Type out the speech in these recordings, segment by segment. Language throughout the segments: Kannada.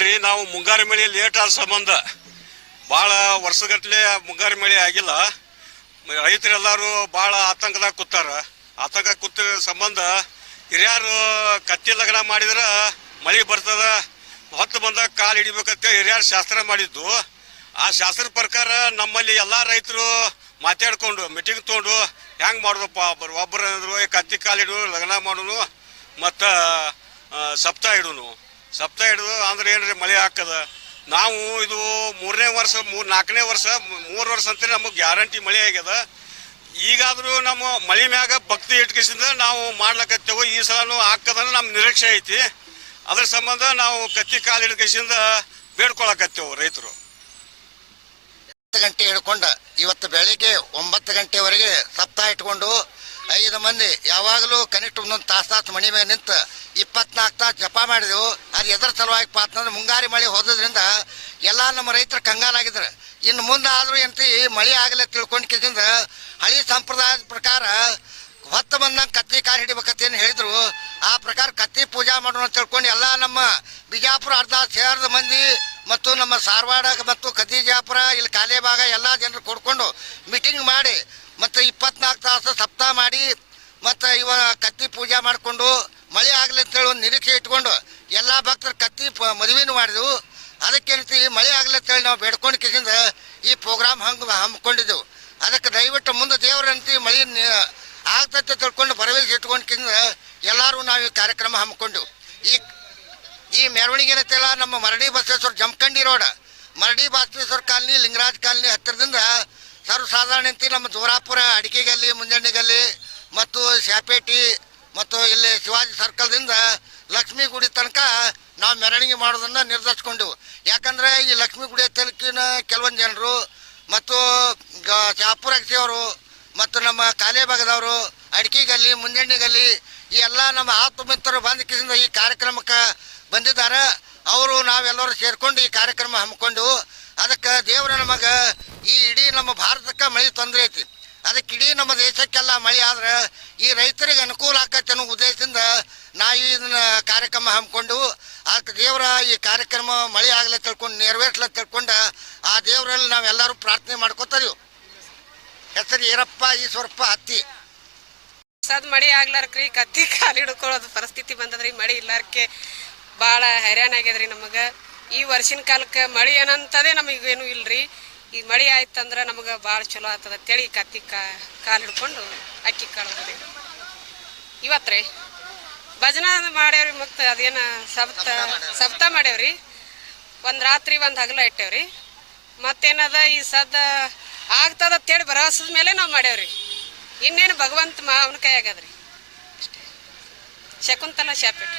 ನೋಡ್ರಿ, ನಾವು ಮುಂಗಾರು ಮಳೆ ಲೇಟ್ ಆದ ಸಂಬಂಧ ಭಾಳ ವರ್ಷಗಟ್ಟಲೆ ಮುಂಗಾರು ಮಳೆ ಆಗಿಲ್ಲ. ರೈತರೆಲ್ಲರೂ ಭಾಳ ಆತಂಕದಾಗ ಕೂತಾರ. ಆತಂಕ ಕೂತ ಸಂಬಂಧ ಹಿರಿಯರು ಕತ್ತಿ ಲಗ್ನ ಮಾಡಿದ್ರೆ ಮಳೆ ಬರ್ತದ, ಹೊತ್ತು ಬಂದಾಗ ಕಾಲು ಹಿಡಿಬೇಕಂತ ಹಿರಿಯರು ಶಾಸ್ತ್ರ ಮಾಡಿದ್ದು. ಆ ಶಾಸ್ತ್ರ ಪ್ರಕಾರ ನಮ್ಮಲ್ಲಿ ಎಲ್ಲ ರೈತರು ಮಾತಾಡ್ಕೊಂಡು ಮೀಟಿಂಗ್ ತೊಗೊಂಡು ಹೆಂಗೆ ಮಾಡೋದಪ್ಪ, ಒಬ್ಬರು ಅಂದರು ಕತ್ತಿ ಕಾಲು ಹಿಡಿದು ಲಗ್ನ ಮಾಡೋನು ಮತ್ತು ಸಪ್ತಾಹ ಹಿಡಿದು ಅಂದ್ರೆ ಏನ್ರಿ ಮಳೆ ಹಾಕದ. ನಾವು ಇದು ಮೂರನೇ ವರ್ಷ 4ನೇ ವರ್ಷ 3 ವರ್ಷ ಅಂತ ನಮಗೆ ಗ್ಯಾರಂಟಿ ಮಳೆ ಆಗ್ಯದ. ಈಗಾದರೂ ನಮ್ಮ ಮಳೆ ಮ್ಯಾಗ ಭಕ್ತಿ ಇಟ್ಕಿಸಿಂದ ನಾವು ಮಾಡ್ಲಕತ್ತೇವೆ. ಈ ಸಲನೂ ಹಾಕದನ್ನ ನಮ್ಮ ನಿರೀಕ್ಷೆ ಐತಿ. ಅದ್ರ ಸಂಬಂಧ ನಾವು ಕತ್ತಿ ಕಾಲು ಹಿಡ್ಕಿಸಿಂದ ಬೇಡ್ಕೊಳಕತ್ತೇವೆ ರೈತರು. 10 ಗಂಟೆ ಹಿಡ್ಕೊಂಡು ಇವತ್ತು ಬೆಳಿಗ್ಗೆ 9 ಗಂಟೆವರೆಗೆ ಸಪ್ತಾಹ ಇಟ್ಕೊಂಡು 5 ಮಂದಿ ಯಾವಾಗಲೂ ಕನಿಷ್ಠ ಒಂದೊಂದು ತಾಸು ಮಣಿ ಮೇಲೆ ನಿಂತು 24 ತಾಸು ಜಪ ಮಾಡಿದೆವು. ಅದು ಎದ್ರ ಸಲುವಾಗಿ ಅಂತಂದ್ರೆ ಮುಂಗಾರಿ ಮಳೆ ಹೋದ್ರಿಂದ ಎಲ್ಲ ನಮ್ಮ ರೈತರು ಕಂಗಾಲಾಗಿದ್ರು. ಇನ್ನು ಮುಂದೆ ಆದರೂ ಎಂತ ಮಳೆ ಆಗಲ್ಲ ತಿಳ್ಕೊಂಡು ಕಿಸಿಂದ ಹಳಿ ಸಂಪ್ರದಾಯದ ಪ್ರಕಾರ ಹೊತ್ತು ಬಂದಂಗೆ ಕತ್ತಿ ಕಾಲು ಹಿಡಿಬೇಕಂತ ಏನು ಹೇಳಿದ್ರು. ಆ ಪ್ರಕಾರ ಕತ್ತಿ ಪೂಜಾ ಮಾಡೋಣ ಅಂತ ತಿಳ್ಕೊಂಡು ಎಲ್ಲ ನಮ್ಮ ಬಿಜಾಪುರ ಅರ್ಧ ಸೇರದ ಮಂದಿ ಮತ್ತು ನಮ್ಮ ಸಾರವಾಡ ಮತ್ತು ಖದೀಜಾಪುರ ಇಲ್ಲಿ ಕಾಲೇಬಾಗ ಎಲ್ಲ ಜನರು ಕೊಡ್ಕೊಂಡು ಮೀಟಿಂಗ್ ಮಾಡಿ ಮತ್ತು 24 ತಾಸು ಸಪ್ತಾಹ ಮಾಡಿ ಮತ್ತು ಕತ್ತಿ ಪೂಜಾ ಮಾಡಿಕೊಂಡು ಮಳೆ ಆಗಲಿ ಅಂತೇಳಿ ಒಂದು ನಿರೀಕ್ಷೆ ಇಟ್ಕೊಂಡು ಎಲ್ಲ ಭಕ್ತರು ಕತ್ತಿ ಮದುವೆನೂ ಮಾಡಿದೆವು. ಅದಕ್ಕೇನಂತ ಮಳೆ ಆಗಲಿ ಅಂತೇಳಿ ನಾವು ಬೇಡ್ಕೊಂಡು ಕಿಸಿಂದ ಈ ಪ್ರೋಗ್ರಾಮ್ ಹಮ್ಮಿಕೊಂಡಿದ್ದೆವು. ಅದಕ್ಕೆ ದಯವಿಟ್ಟು ಮುಂದೆ ದೇವರಂತ ಮಳೆ ಆಗ್ತೈತೆ ತಿಳ್ಕೊಂಡು ಭರವಸೆ ಇಟ್ಕೊಂಡು ಕಿಂದ ಎಲ್ಲರೂ ನಾವು ಈ ಕಾರ್ಯಕ್ರಮ ಹಮ್ಮಿಕೊಂಡೆವು. ಈ ಮೆರವಣಿಗೆ ಏನೈತೆಲ್ಲ ನಮ್ಮ ಮರಡಿ ಬಸವೇಶ್ವರ ಜಮಖಂಡಿ ರೋಡ್, ಮರಡಿ ಬಸವೇಶ್ವರ ಕಾಲನಿ, ಲಿಂಗರಾಜ್ ಕಾಲನಿ ಹತ್ತಿರದಿಂದ ಸರ್ವಸಾಧಾರಣ ನಮ್ಮ ಜೋರಾಪುರ ಅಡಿಕೆಗಲ್ಲಿ, ಮುಂಜಾನೆಗಲ್ಲಿ ಮತ್ತು ಶಾಪೇಟಿ ಮತ್ತು ಇಲ್ಲಿ ಶಿವಾಜಿ ಸರ್ಕಲ್ದಿಂದ ಲಕ್ಷ್ಮೀ ಗುಡಿ ತನಕ ನಾವು ಮೆರವಣಿಗೆ ಮಾಡೋದನ್ನು ನಿರ್ಧರಿಸ್ಕೊಂಡೆವು. ಯಾಕಂದರೆ ಈ ಲಕ್ಷ್ಮೀ ಗುಡಿ ತಲುಕಿನ ಕೆಲವೊಂದು ಜನರು ಮತ್ತು ಶಾಪುರ ಅಗಸಿಯವರು ಮತ್ತು ನಮ್ಮ ಕಾಲೇಬಾಗದವರು, ಅಡಿಕೆಗಲ್ಲಿ, ಮುಂಜಾನೆಗಲ್ಲಿ ಈ ಎಲ್ಲ ನಮ್ಮ ಆತ್ಮಮಿತ್ರರು ಬಂದ ಕಿಸಿಂದ ಈ ಕಾರ್ಯಕ್ರಮಕ್ಕೆ ಬಂದಿದ್ದಾರೆ. ಅವರು ನಾವೆಲ್ಲರೂ ಸೇರ್ಕೊಂಡು ಈ ಕಾರ್ಯಕ್ರಮ ಹಮ್ಮಿಕೊಂಡು ಅದಕ್ಕೆ ದೇವರ ನಮಗೆ ಈ ಇಡೀ ನಮ್ಮ ಭಾರತಕ್ಕೆ ಮಳೆ ತೊಂದರೆ ಐತಿ. ಅದಕ್ಕೆ ಇಡೀ ನಮ್ಮ ದೇಶಕ್ಕೆಲ್ಲ ಮಳೆ ಆದ್ರೆ ಈ ರೈತರಿಗೆ ಅನುಕೂಲ ಆಕತ್ತೆ ಅನ್ನೋ ಉದ್ದೇಶದಿಂದ ನಾವು ಇದನ್ನ ಕಾರ್ಯಕ್ರಮ ಹಮ್ಮಿಕೊಂಡು ಅದಕ್ಕೆ ದೇವರ ಈ ಕಾರ್ಯಕ್ರಮ ಮಳೆ ಆಗಲಿ ತಿಳ್ಕೊಂಡು ನೆರವೇರ್ಸ್ಲ ತಿಳ್ಕೊಂಡು ಆ ದೇವರಲ್ಲಿ ನಾವೆಲ್ಲರೂ ಪ್ರಾರ್ಥನೆ ಮಾಡ್ಕೋತೀವಿ. ಹೆಸರು ಈರಪ್ಪ ಈಶ್ವರಪ್ಪ ಹತ್ತಿ. ಮಳೆ ಆಗ್ಲಾರ್ಕ್ರಿ ಕತ್ತಿ ಕಾಲು ಹಿಡ್ಕೊಳ್ಳೋದು ಪರಿಸ್ಥಿತಿ ಬಂದದ್ರಿ. ಮಳೆ ಇಲ್ಲಾರ್ಕೆ ಭಾಳ ಹೈರಾಣ ಆಗ್ಯದ್ರಿ ನಮಗೆ. ಈ ವರ್ಷಿನ ಕಾಲಕ್ಕೆ ಮಳೆ ಏನಂತದೇ ನಮಗೇನು ಇಲ್ರಿ. ಈ ಮಳೆ ಆಯ್ತಂದ್ರೆ ನಮಗೆ ಭಾಳ ಚಲೋ ಆಗ್ತದೆ ಅಂತೇಳಿ ಕತ್ತಿ ಕಾಲು ಹಿಡ್ಕೊಂಡು ಅಕ್ಕಿ ಕಾಳು ಇವತ್ತು ರೀ ಭಜನಾ ಮಾಡ್ಯಾವ್ರಿ. ಮತ್ತು ಅದೇನು ಸಪ್ತ ಮಾಡ್ಯಾವ್ರಿ. ಒಂದು ರಾತ್ರಿ ಒಂದು ಹಗಲ ಇಟ್ಟೇವ್ರಿ. ಮತ್ತೇನದ ಈ ಆಗ್ತದ ಅಂತೇಳಿ ಭರವಸದ ಮೇಲೆ ನಾವು ಮಾಡ್ಯಾವ್ರಿ. ಇನ್ನೇನು ಭಗವಂತ ಅವನ ಕೈ ಆಗ್ಯದ್ರಿ ಅಷ್ಟೇ. ಶಕುಂತಲಾ ಶಾಪೇಟ್.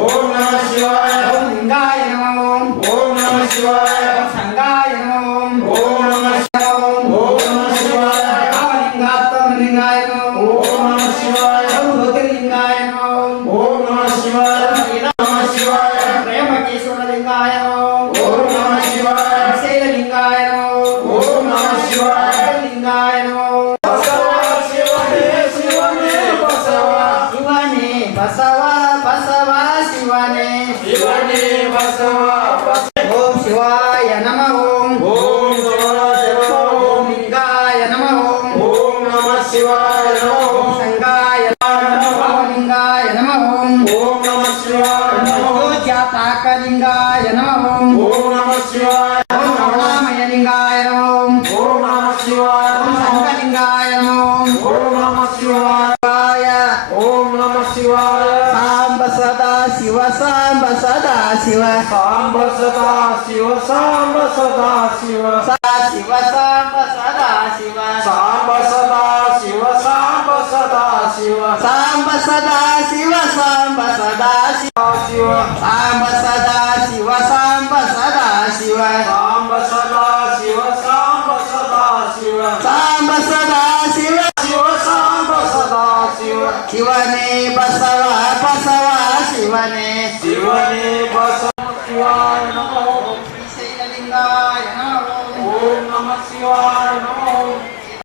ಓಂ ನಮಃ ಶಿವಾಯ ಓಂ ಲಿಂಗಾಯ ನಮಃ ಓಂ ನಮಃ ಶಿವಾಯ ಓಂ ಸಂಗಾಯ ನಮಃ ಓಂ ನಮಃ ಓಂ ನಮಃ ಶಿವಾಯ ಲಿಂಗಾಯ ನಮಃ ಓಂ ನಮಃ ಶಿವಾಯ ಓಂ ಜ್ಯೋತಿರ್ಲಿಂಗಾಯ ನಮಃ ಓಂ ನಮಃ ಶಿವಾಯ ನಮಃ ಶಿವಾಯ ಪ್ರೇಮಕೇಶ್ವರ ಲಿಂಗಾಯ ನಮಃ ಓಂ ನಮಃ ಶಿವಾಯ ಶೈಲಲಿಂಗಾಯ ನಮಃ ಓಂ ನಮಃ ಶಿವಾಯ ಲಿಂಗಾಯ ನಮಃ ಬಸವ ಶಿವನೇ ಶಿವನೇ ಬಸವ ಶಿವನೇ ಬಸವ ಬಸವ ಶಿವನೇ ಶಿವನೇ ಬಸವ ಓಂ ಶಿವಾಯ ನಮಃ ಓಂ ಶಿವಾಯ ಓಂ ಲಿಂಗಾಯ ನಮಃ ಓಂ ನಮಃ ಶಿವಾಯ ಓಂ ಸಂಗಾಯ ಓಂ ಲಿಂಗಾಯ ನಮಃ ಓಂ ನಮಃ ಶಿವಾಯ ಲಿಂಗಾಯ ನಮಃ ಓಂ ನಮಃ ಶಿವಾಯ ಓಂ ಕರುಣಾಮಯ ಲಿಂಗಾಯ ನಮಃ ಓಂ ನಮಃ ಶಿವಾಯ ಓಂ ಸಂಘಲಿಂಗಾಯ ನಮಃ ಓಂ ನಮಃ ಶಿವಾಯ ಓಂ ನಮಃ ಶಿವಾಯ ಸಾಂಬ ಸದಾ ಶಿವ ಸಾಂಬ ಸದಾ ಶಿವ ಸಾಂಬ ಸದಾ ಶಿವ ಸಾಂಬ ಸದಾ ಶಿವ ಶಿವ ಸಾಂಬ ಸದಾ ಶಿವ ಸಾಂಬ ಸದಾ ಶಿವ ಸಾಂಬ ಸದಾ ಶಿವ ಸಾಂಬ ಸದಾ ಶಿವ ಸಾಂಬ ಸದಾ ಶಿವ ಶಿವ ಸಾಂಬ ಸದಾ ಶಿವ ಸಾಂಬ ಸದಾ ಶಿವ ಸಾಂಬ ಸದಾ ಶಿವ ಸಾಂಬ ಸದಾ ಶಿವ ಸಾಂಬ ಸದಾ ಶಿವ ಶಿವ ಸಾಂಬ ಸದಾ ಶಿವ ಶಿವನೇ ಬಸವ ಬಸವ ಶಿವನೇ ಶಿವನೇ ಬಸವ ಶಿವಾಯ ನಮೋ ಶ್ರೀಶೈಲಲಿಂಗಾಯ ನಮಃ ಓಂ ನಮಃ ಶಿವಾಯ ನಮೋ